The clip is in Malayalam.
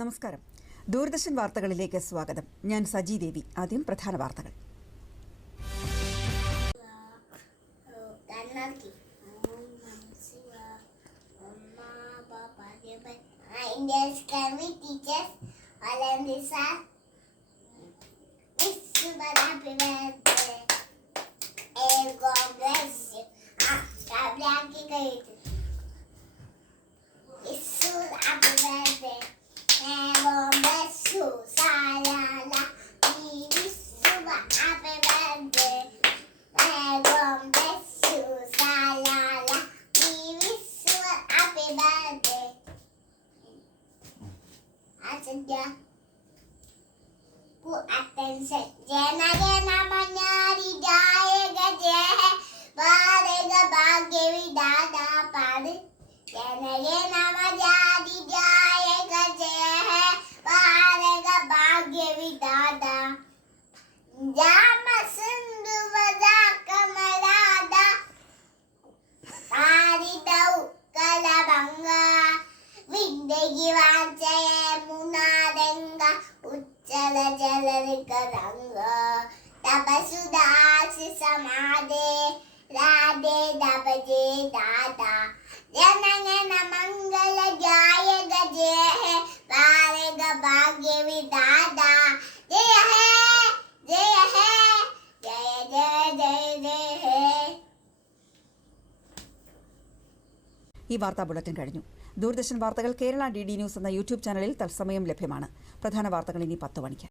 നമസ്കാരം. ദൂരദർശൻ വാർത്തകളിലേക്ക് സ്വാഗതം. ഞാൻ സജി ദേവി. ആദ്യം പ്രധാന വാർത്തകൾ. Attention, Jana Jana Manyari Jayega Jai Parega Bhagevi Dada Pad Jana Jana Manyari Jayega Jai Parega Bhagevi Dada Jama Sundu Vaza Kamalada Paridau Kalabanga Vindegi Vanchaya Munadenga Jala jala karanga tabasudaasi samade radhe dabaje dada janangana mangala jaya gaje parega bhagevi dada jaya hai jaya jaya. ഈ വാർത്താ ബുള്ളറ്റിൻ കഴിഞ്ഞു. ദൂരദർശൻ വാർത്തകൾ കേരള DD ന്യൂസ് എന്ന യൂട്യൂബ് ചാനലിൽ തത്സമയം ലഭ്യമാണ്. പ്രധാന വാർത്തകൾ ഇനി 10 മണിക്ക്.